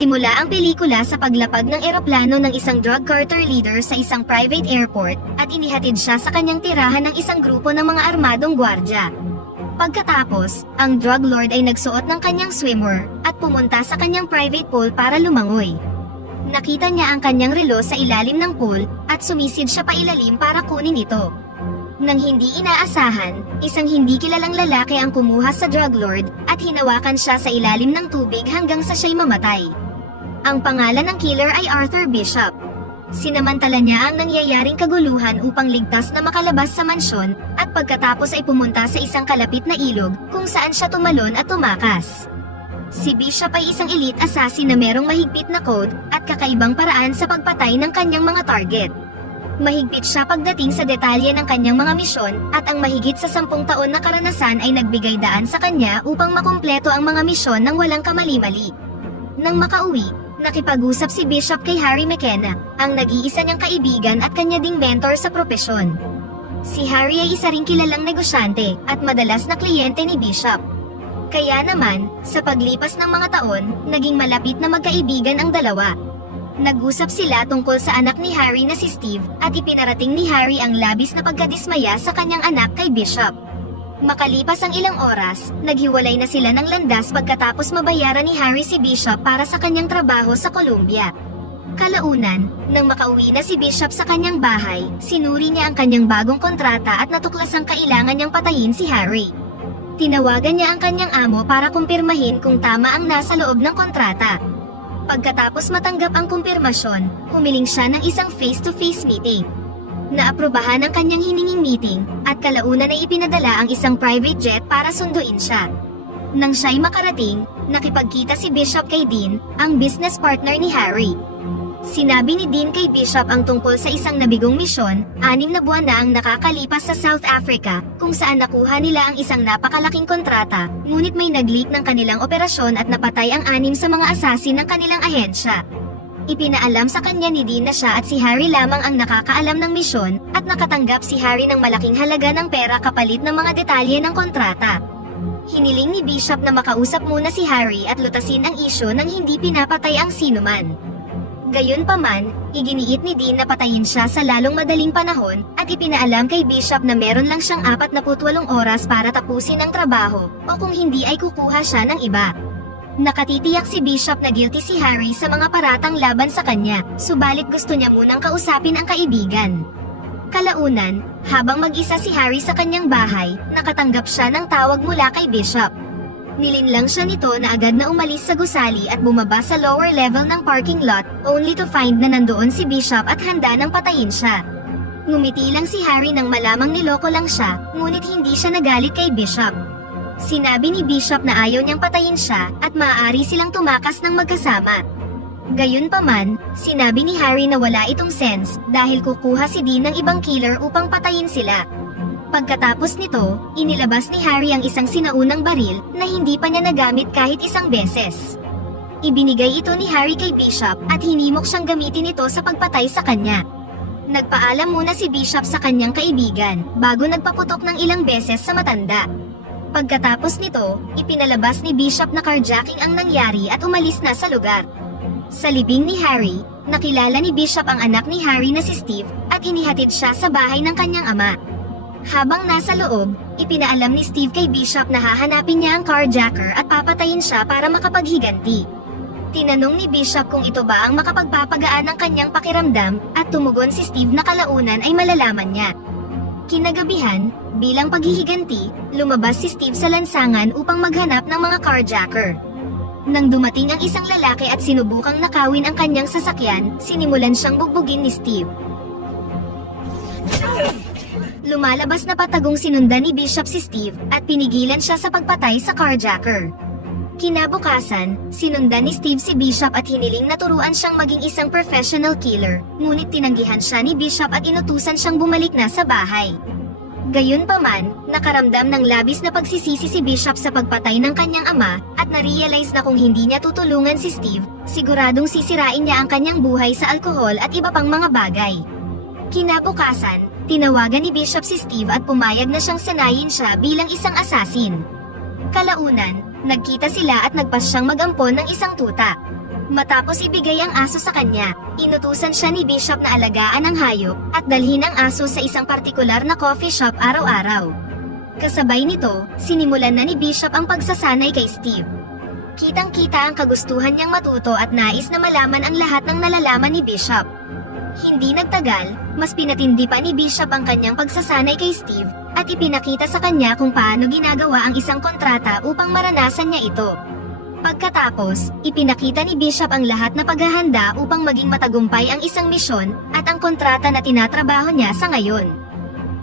Simula ang pelikula sa paglapag ng eroplano ng isang drug cartel leader sa isang private airport, at inihatid siya sa kanyang tirahan ng isang grupo ng mga armadong gwardya. Pagkatapos, ang drug lord ay nagsuot ng kanyang swimwear, at pumunta sa kanyang private pool para lumangoy. Nakita niya ang kanyang relo sa ilalim ng pool, at sumisid siya pailalim para kunin ito. Nang hindi inaasahan, isang hindi kilalang lalaki ang kumuha sa drug lord, at hinawakan siya sa ilalim ng tubig hanggang sa siya'y mamatay. Ang pangalan ng killer ay Arthur Bishop. Sinamantala niya ang nangyayaring kaguluhan upang ligtas na makalabas sa mansyon, at pagkatapos ay pumunta sa isang kalapit na ilog, kung saan siya tumalon at tumakas. Si Bishop ay isang elite assassin na merong mahigpit na code, at kakaibang paraan sa pagpatay ng kanyang mga target. Mahigpit siya pagdating sa detalye ng kanyang mga misyon, at ang mahigit sa 10 taon na karanasan ay nagbigay daan sa kanya upang makumpleto ang mga misyon ng walang kamali-mali. Nang makauwi, nakipag-usap si Bishop kay Harry McKenna, ang nag-iisa niyang kaibigan at kanya ding mentor sa propesyon. Si Harry ay isa ring kilalang negosyante, at madalas na kliyente ni Bishop. Kaya naman, sa paglipas ng mga taon, naging malapit na magkaibigan ang dalawa. Nag-usap sila tungkol sa anak ni Harry na si Steve, at ipinarating ni Harry ang labis na pagkadismaya sa kanyang anak kay Bishop. Makalipas ang ilang oras, naghiwalay na sila ng landas pagkatapos mabayaran ni Harry si Bishop para sa kanyang trabaho sa Columbia. Kalaunan, nang makauwi na si Bishop sa kanyang bahay, sinuri niya ang kanyang bagong kontrata at natuklasang kailangan niyang patayin si Harry. Tinawagan niya ang kanyang amo para kumpirmahin kung tama ang nasa loob ng kontrata. Pagkatapos matanggap ang kumpirmasyon, humiling siya ng isang face-to-face meeting. Naaprubahan ang kanyang hininging meeting, at kalaunan ay ipinadala ang isang private jet para sunduin siya. Nang siya'y makarating, nakipagkita si Bishop kay Dean, ang business partner ni Harry. Sinabi ni Dean kay Bishop ang tungkol sa isang nabigong misyon, 6 na buwan na ang nakakalipas sa South Africa, kung saan nakuha nila ang isang napakalaking kontrata, ngunit may nag-leak ng kanilang operasyon at napatay ang 6 sa mga asasin ng kanilang ahensya. Ipinaalam sa kanya ni Dean na siya at si Harry lamang ang nakakaalam ng misyon, at nakatanggap si Harry ng malaking halaga ng pera kapalit ng mga detalye ng kontrata. Hiniling ni Bishop na makausap muna si Harry at lutasin ang isyu nang hindi pinapatay ang sinuman. Gayunpaman, iginiit ni Dean na patayin siya sa lalong madaling panahon, at ipinaalam kay Bishop na meron lang siyang 48 oras para tapusin ang trabaho, o kung hindi ay kukuha siya ng iba. Nakatitiyak si Bishop na guilty si Harry sa mga paratang laban sa kanya, subalit gusto niya munang kausapin ang kaibigan. Kalaunan, habang mag-isa si Harry sa kanyang bahay, nakatanggap siya ng tawag mula kay Bishop. Nilinlang siya nito na agad na umalis sa gusali at bumaba sa lower level ng parking lot, only to find na nandoon si Bishop at handa nang patayin siya. Ngumiti lang si Harry nang malamang niloko lang siya, ngunit hindi siya nagalit kay Bishop. Sinabi ni Bishop na ayaw niyang patayin siya, at maaari silang tumakas ng magkasama. Gayunpaman, sinabi ni Harry na wala itong sense, dahil kukuha si Dean ng ibang killer upang patayin sila. Pagkatapos nito, inilabas ni Harry ang isang sinaunang baril, na hindi pa niya nagamit kahit isang beses. Ibinigay ito ni Harry kay Bishop, at hinimok siyang gamitin ito sa pagpatay sa kanya. Nagpaalam muna si Bishop sa kanyang kaibigan, bago nagpaputok ng ilang beses sa matanda. Pagkatapos nito, ipinalabas ni Bishop na carjacking ang nangyari at umalis na sa lugar. Sa libing ni Harry, nakilala ni Bishop ang anak ni Harry na si Steve, at inihatid siya sa bahay ng kanyang ama. Habang nasa loob, ipinaalam ni Steve kay Bishop na hahanapin niya ang carjacker at papatayin siya para makapaghiganti. Tinanong ni Bishop kung ito ba ang makapagpapagaan ng kanyang pakiramdam, at tumugon si Steve na kalaunan ay malalaman niya. Kinagabihan, bilang paghihiganti, lumabas si Steve sa lansangan upang maghanap ng mga carjacker. Nang dumating ang isang lalaki at sinubukang nakawin ang kanyang sasakyan, sinimulan siyang bugbugin ni Steve. Lumalabas na patagong sinundan ni Bishop si Steve, at pinigilan siya sa pagpatay sa carjacker. Kinabukasan, sinundan ni Steve si Bishop at hiniling na turuan siyang maging isang professional killer, ngunit tinanggihan siya ni Bishop at inutusan siyang bumalik na sa bahay. Gayunpaman, nakaramdam ng labis na pagsisisi si Bishop sa pagpatay ng kanyang ama, at na-realize na kung hindi niya tutulungan si Steve, siguradong sisirain niya ang kanyang buhay sa alkohol at iba pang mga bagay. Kinabukasan, tinawagan ni Bishop si Steve at pumayag na siyang sanayin siya bilang isang assassin. Kalaunan, nagkita sila at nagpas siyang mag-ampon ng isang tuta. Matapos ibigay ang aso sa kanya, inutusan siya ni Bishop na alagaan ang hayop at dalhin ang aso sa isang partikular na coffee shop araw-araw. Kasabay nito, sinimulan na ni Bishop ang pagsasanay kay Steve. Kitang-kita ang kagustuhan niyang matuto at nais na malaman ang lahat ng nalalaman ni Bishop. Hindi nagtagal, mas pinatindi pa ni Bishop ang kanyang pagsasanay kay Steve at ipinakita sa kanya kung paano ginagawa ang isang kontrata upang maranasan niya ito. Pagkatapos, ipinakita ni Bishop ang lahat na paghahanda upang maging matagumpay ang isang misyon at ang kontrata na tinatrabaho niya sa ngayon.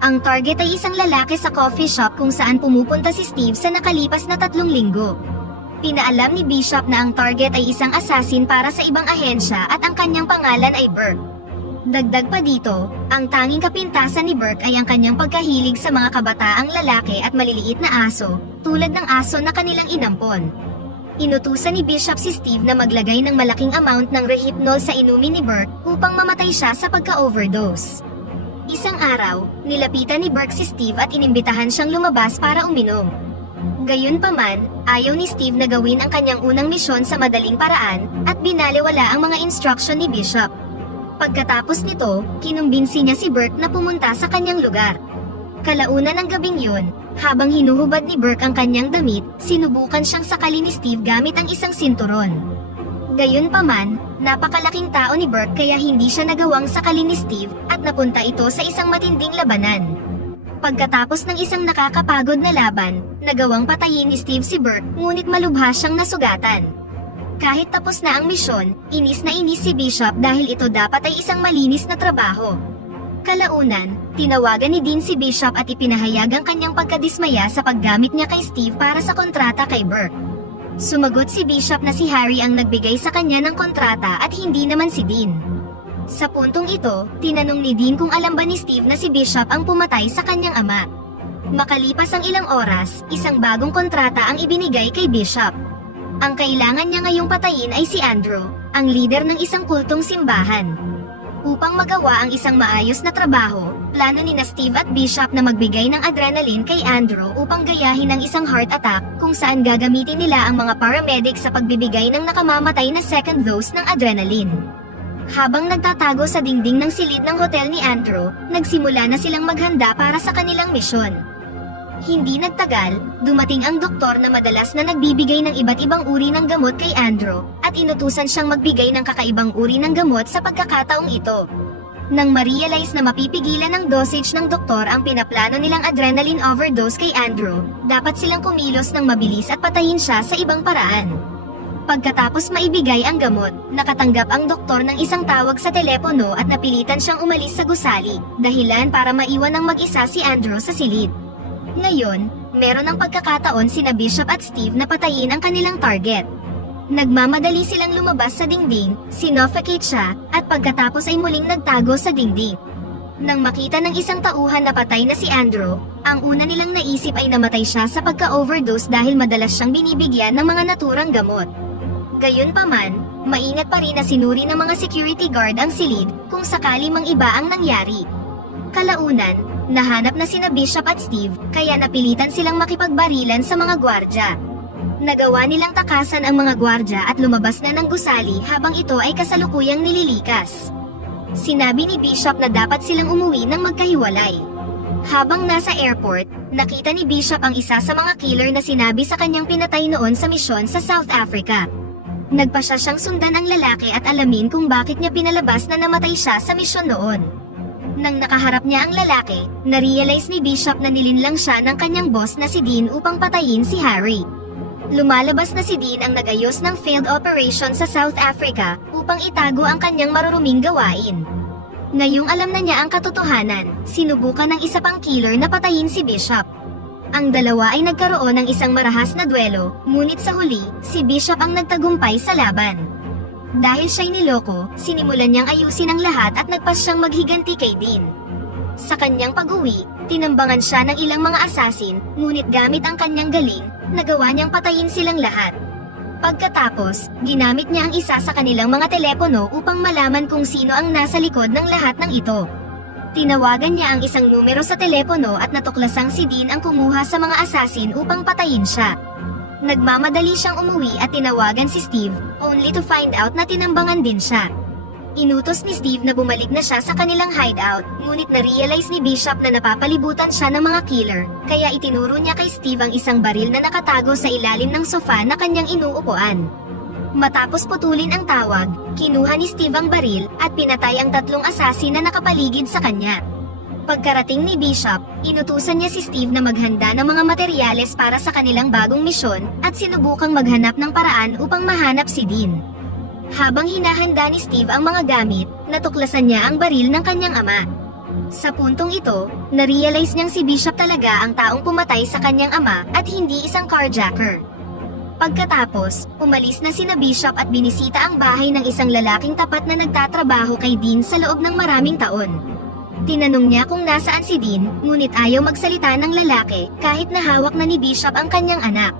Ang target ay isang lalaki sa coffee shop kung saan pumupunta si Steve sa nakalipas na 3 linggo. Pinaalam ni Bishop na ang target ay isang assassin para sa ibang ahensya at ang kanyang pangalan ay Burke. Dagdag pa dito, ang tanging kapintasan ni Burke ay ang kanyang pagkahilig sa mga kabataang lalaki at maliliit na aso, tulad ng aso na kanilang inampon. Inutusan ni Bishop si Steve na maglagay ng malaking amount ng rehypnol sa inumin ni Burke upang mamatay siya sa pagka-overdose. Isang araw, nilapitan ni Burke si Steve at inimbitahan siyang lumabas para uminom. Gayunpaman, ayaw ni Steve na gawin ang kanyang unang misyon sa madaling paraan at binaliwala ang mga instruction ni Bishop. Pagkatapos nito, kinumbinsi niya si Burke na pumunta sa kanyang lugar. Kalaunan ng gabing yun, habang hinuhubad ni Burke ang kanyang damit, sinubukan siyang sakalin ni Steve gamit ang isang sinturon. Gayunpaman, napakalaking tao ni Burke kaya hindi siya nagawang sakalin ni Steve at napunta ito sa isang matinding labanan. Pagkatapos ng isang nakakapagod na laban, nagawang patayin ni Steve si Burke ngunit malubha siyang nasugatan. Kahit tapos na ang misyon, inis na inis si Bishop dahil ito dapat ay isang malinis na trabaho. Kalaunan, tinawagan ni Dean si Bishop at ipinahayag ang kanyang pagkadismaya sa paggamit niya kay Steve para sa kontrata kay Burke. Sumagot si Bishop na si Harry ang nagbigay sa kanya ng kontrata at hindi naman si Dean. Sa puntong ito, tinanong ni Dean kung alam ba ni Steve na si Bishop ang pumatay sa kanyang ama. Makalipas ang ilang oras, isang bagong kontrata ang ibinigay kay Bishop. Ang kailangan niya ngayong patayin ay si Andrew, ang leader ng isang kultong simbahan. Upang magawa ang isang maayos na trabaho, plano ni Steve at Bishop na magbigay ng adrenaline kay Andrew upang gayahin ang isang heart attack kung saan gagamitin nila ang mga paramedic sa pagbibigay ng nakamamatay na second dose ng adrenaline. Habang nagtatago sa dingding ng silid ng hotel ni Andrew, nagsimula na silang maghanda para sa kanilang misyon. Hindi nagtagal, dumating ang doktor na madalas na nagbibigay ng iba't ibang uri ng gamot kay Andrew, at inutusan siyang magbigay ng kakaibang uri ng gamot sa pagkakataong ito. Nang ma-realize na mapipigilan ng dosage ng doktor ang pinaplano nilang adrenaline overdose kay Andrew, dapat silang kumilos ng mabilis at patayin siya sa ibang paraan. Pagkatapos maibigay ang gamot, nakatanggap ang doktor ng isang tawag sa telepono at napilitan siyang umalis sa gusali, dahilan para maiwan ng mag-isa si Andrew sa silid. Ngayon, meron ng pagkakataon sina Bishop at Steve na patayin ang kanilang target. Nagmamadali silang lumabas sa dingding, sinuffocate siya, at pagkatapos ay muling nagtago sa dingding. Nang makita ng isang tauhan na patay na si Andrew, ang una nilang naisip ay namatay siya sa pagka-overdose dahil madalas siyang binibigyan ng mga naturang gamot. Gayunpaman, maingat pa rin na sinuri ng mga security guard ang silid kung sakali mang iba ang nangyari. Kalaunan, nahanap na sina Bishop at Steve, kaya napilitan silang makipagbarilan sa mga gwardya. Nagawa nilang takasan ang mga gwardya at lumabas na ng gusali habang ito ay kasalukuyang nililikas. Sinabi ni Bishop na dapat silang umuwi ng magkahiwalay. Habang nasa airport, nakita ni Bishop ang isa sa mga killer na sinabi sa kanyang pinatay noon sa misyon sa South Africa. Nagpasya siyang sundan ang lalaki at alamin kung bakit niya pinalabas na namatay siya sa misyon noon. Nang nakaharap niya ang lalaki, na-realize ni Bishop na nilinlang siya ng kanyang boss na si Dean upang patayin si Harry. Lumalabas na si Dean ang nagayos ng failed operation sa South Africa upang itago ang kanyang maruruming gawain. Ngayong alam na niya ang katotohanan, sinubukan ng isa pang killer na patayin si Bishop. Ang dalawa ay nagkaroon ng isang marahas na duelo, ngunit sa huli, si Bishop ang nagtagumpay sa laban. Dahil siya'y niloko, sinimulan niyang ayusin ang lahat at nagpas siyang maghiganti kay Dean. Sa kanyang pag-uwi, tinambangan siya ng ilang mga assassin, ngunit gamit ang kanyang galing, nagawa niyang patayin silang lahat. Pagkatapos, ginamit niya ang isa sa kanilang mga telepono upang malaman kung sino ang nasa likod ng lahat ng ito. Tinawagan niya ang isang numero sa telepono at natuklasang si Dean ang kumuha sa mga assassin upang patayin siya. Nagmamadali siyang umuwi at tinawagan si Steve, only to find out na tinambangan din siya. Inutos ni Steve na bumalik na siya sa kanilang hideout, ngunit na-realize ni Bishop na napapalibutan siya ng mga killer, kaya itinuro niya kay Steve ang isang baril na nakatago sa ilalim ng sofa na kanyang inuupuan. Matapos putulin ang tawag, kinuha ni Steve ang baril at pinatay ang 3 assassin na nakapaligid sa kanya. Pagkarating ni Bishop, inutusan niya si Steve na maghanda ng mga materyales para sa kanilang bagong misyon at sinubukang maghanap ng paraan upang mahanap si Dean. Habang hinahanda ni Steve ang mga gamit, natuklasan niya ang baril ng kanyang ama. Sa puntong ito, na-realize niyang si Bishop talaga ang taong pumatay sa kanyang ama at hindi isang carjacker. Pagkatapos, umalis na sina Bishop at binisita ang bahay ng isang lalaking tapat na nagtatrabaho kay Dean sa loob ng maraming taon. Tinanong niya kung nasaan si Dean, ngunit ayaw magsalita ng lalaki kahit na hawak na ni Bishop ang kanyang anak.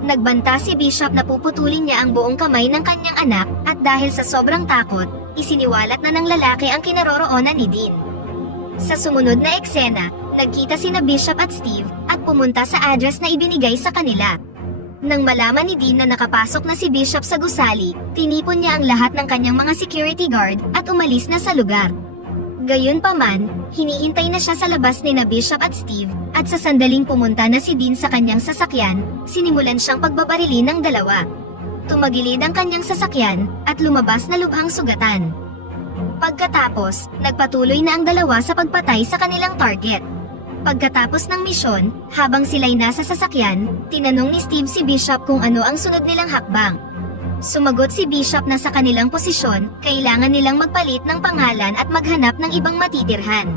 Nagbanta si Bishop na puputulin niya ang buong kamay ng kanyang anak at dahil sa sobrang takot, isiniwalat na ng lalaki ang kinaroroonan ni Dean. Sa sumunod na eksena, nagkita sina Bishop at Steve at pumunta sa address na ibinigay sa kanila. Nang malaman ni Dean na nakapasok na si Bishop sa gusali, tinipon niya ang lahat ng kanyang mga security guard at umalis na sa lugar. Gayunpaman, hinihintay na siya sa labas ni na Bishop at Steve, at sa sandaling pumunta na si Dean sa kanyang sasakyan, sinimulan siyang pagbabarili ng dalawa. Tumagilid ang kanyang sasakyan, at lumabas na lubhang sugatan. Pagkatapos, nagpatuloy na ang dalawa sa pagpatay sa kanilang target. Pagkatapos ng misyon, habang sila'y nasa sasakyan, tinanong ni Steve si Bishop kung ano ang sunod nilang hakbang. Sumagot si Bishop na sa kanilang posisyon, kailangan nilang magpalit ng pangalan at maghanap ng ibang matitirhan.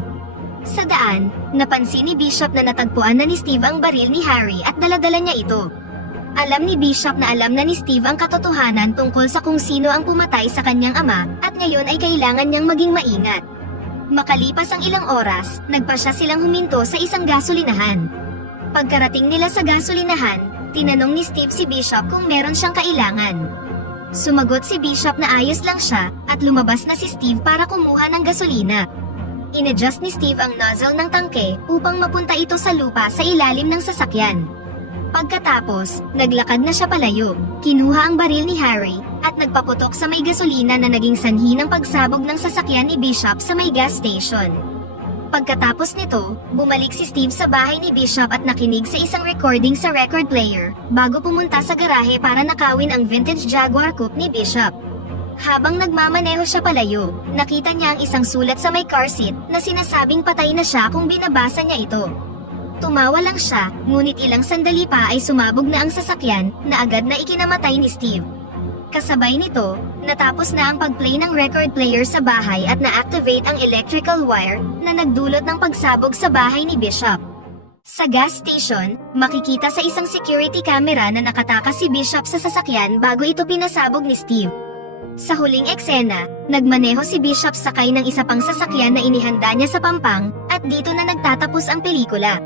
Sa daan, napansin ni Bishop na natagpuan na ni Steve ang baril ni Harry at daladala niya ito. Alam ni Bishop na alam na ni Steve ang katotohanan tungkol sa kung sino ang pumatay sa kanyang ama, at ngayon ay kailangan niyang maging maingat. Makalipas ang ilang oras, nagpasya silang huminto sa isang gasolinahan. Pagkarating nila sa gasolinahan, tinanong ni Steve si Bishop kung meron siyang kailangan. Sumagot si Bishop na ayos lang siya, at lumabas na si Steve para kumuha ng gasolina. In-adjust ni Steve ang nozzle ng tangke upang mapunta ito sa lupa sa ilalim ng sasakyan. Pagkatapos, naglakad na siya palayo, kinuha ang baril ni Harry, at nagpaputok sa may gasolina na naging sanhi ng pagsabog ng sasakyan ni Bishop sa may gas station. Pagkatapos nito, bumalik si Steve sa bahay ni Bishop at nakinig sa isang recording sa record player, bago pumunta sa garahe para nakawin ang vintage Jaguar Coupe ni Bishop. Habang nagmamaneho siya palayo, nakita niya ang isang sulat sa may car seat na sinasabing patay na siya kung binabasa niya ito. Tumawa lang siya, ngunit ilang sandali pa ay sumabog na ang sasakyan na agad na ikinamatay ni Steve. Kasabay nito, natapos na ang pag-play ng record player sa bahay at na-activate ang electrical wire na nagdulot ng pagsabog sa bahay ni Bishop. Sa gas station, makikita sa isang security camera na nakatakas si Bishop sa sasakyan bago ito pinasabog ni Steve. Sa huling eksena, nagmaneho si Bishop sakay ng isa pang sasakyan na inihanda niya sa pampang, at dito na nagtatapos ang pelikula.